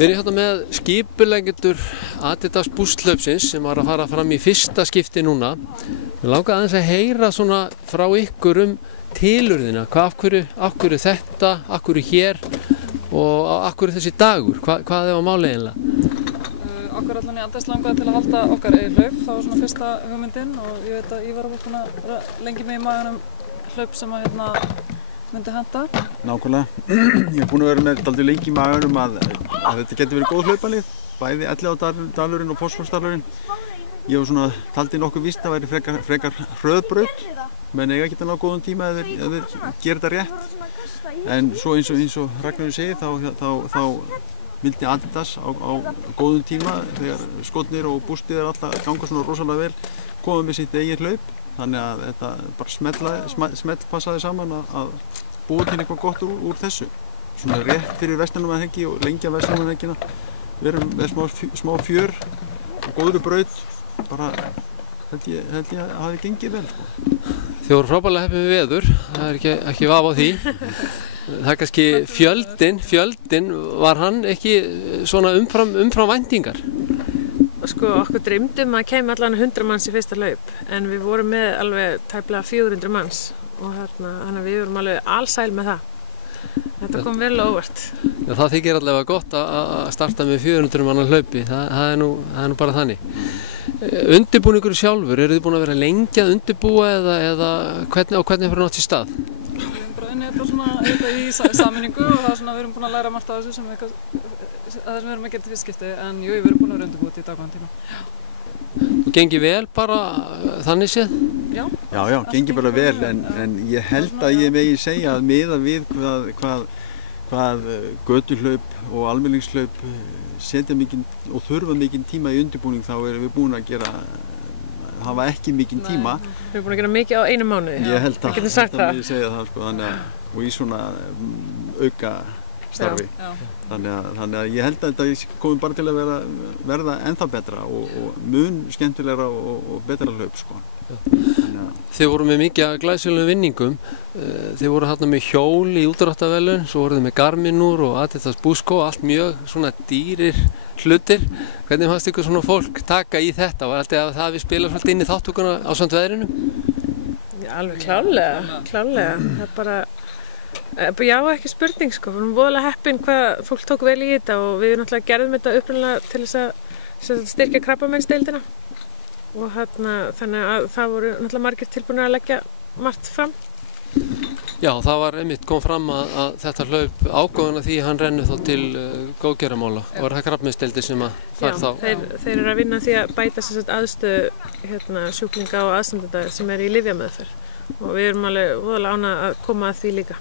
Við erum hérna með skipuleggjendur Adidas Boost-hlaupsins sem var að fara fram í fyrsta skipti núna. Við langaði aðeins að heyra svona frá ykkur tilurðina. Af hverju þetta, af hverju hér og af hverju þessi dagur? Hvað var málið eiginlega? Okkur allan í Adidas langaði til að halda okkar eigin hlaup. Það var svona fyrsta hugmyndin og ég veit að Ívar var búinn að lengi með í maganum hlaup sem að myndi henta. Nákvæmlega. Ég búinn að vera með dálítið lengi í maganum að þetta geti verið góð hlaupalið, bæði Elliðaárdalurinn og Fossvogsdalurinn. Ég var svona taldi nokkuð víst að væri frekar hröðbraut, menn eiga ekki að ná góðum tíma ef þeir gera þetta rétt. En svo eins og Ragnarður segir þá vildi Adidas á góðum tíma þegar skotnir og bústið alltaf ganga svona rosalega vel, koma með sitt eigin hlaup. Þannig að þetta bara smellpassaði saman að búa til eitthvað gott úr þessu. Svona rétt fyrir verslunarmannahelgi og lengja verslunarmannahelgina. Við erum með smá fjör og góðri braut. Bara held ég að hafi gengið vel. Þið voru frábærlega heppin með veður, það er ekki vafa á því. Það er kannski fjöldinn, var hann ekki svona umfram væntingar? Sko, okkur dreymdum að kæmi allan 100 manns í fyrsta hlaup, en við vorum með alveg tæplega 400 manns og þannig að við vorum alveg alsæl með það. Þetta kom vel óvart. Já, það þykir allavega gott að starta með 400 manna hlaupi, það er nú bara þannig. Undirbúningur sjálfur, eru þið búin að vera lengi að undirbúa eða hvernig fyrir nátt í stað? Við erum bara unnið þetta svona í sameiningu og það er svona við erum búin að læra margt af þessu sem það sem við erum að gera til fyrst skipti, en jú, við erum búin að vera undirbúið í dagvann tíma. Og gengið vel bara þannig séð? Já, gengið bara vel, en ég held að ég megi segja að miðað við hvað götuhlaup og almenningshlaup setja mikinn og þurfa mikinn tíma í undirbúning, þá erum við búin að hafa ekki mikinn tíma. Við erum búin að gera mikið á einu mánuði. Ég held að ég segja það, sko, og í svona auka starfi. Þannig að ég held að þetta komi bara til að verða ennþá betra og mun skemmtilegra og betra hlaup, sko. Þið voru með mikið glæsilegum vinningum. Þið voru þarna með hjól í útdráttarverðlaun, svo voruð þið með Garminur og Adidas Busco, allt mjög svona dýrir hlutir. Hvernig fannst ykkur svona fólk taka í þetta? Var alltaf það við spila svolítið inn í þátttökuna ásamt veðrinu? Já, alveg klárlega. Það er bara já, ekki spurning, sko. Við erum voðalega heppin hvað fólk tók vel í þetta og við náttúrulega gerðum þetta upprunalega til þess að styrkja krabbameinsdeildina og þannig að það voru náttúrulega margir tilbúinir að leggja margt fram. Já, það var einmitt kom fram að þetta hlaup ágóðan af því hann rennur þá til góðgerðarmála og er það krabbameinsdeildir sem að fær þá? Já, þeir eru að vinna því að bæta aðstöðu sjúklinga og aðstandenda sem eru í lyfjameðferð og við erum alveg voðalega ánægð að koma að því líka.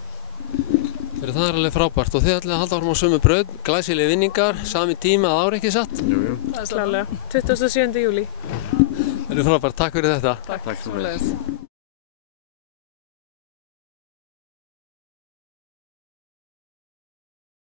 Það er alveg frábært og þið ætlið að halda áfram á sömu braut, glæsilegir vinningar, sami tíma að ári, ekki satt? Jú. Það er klárlega, 27. júlí. Það er frábært, takk fyrir þetta. Takk.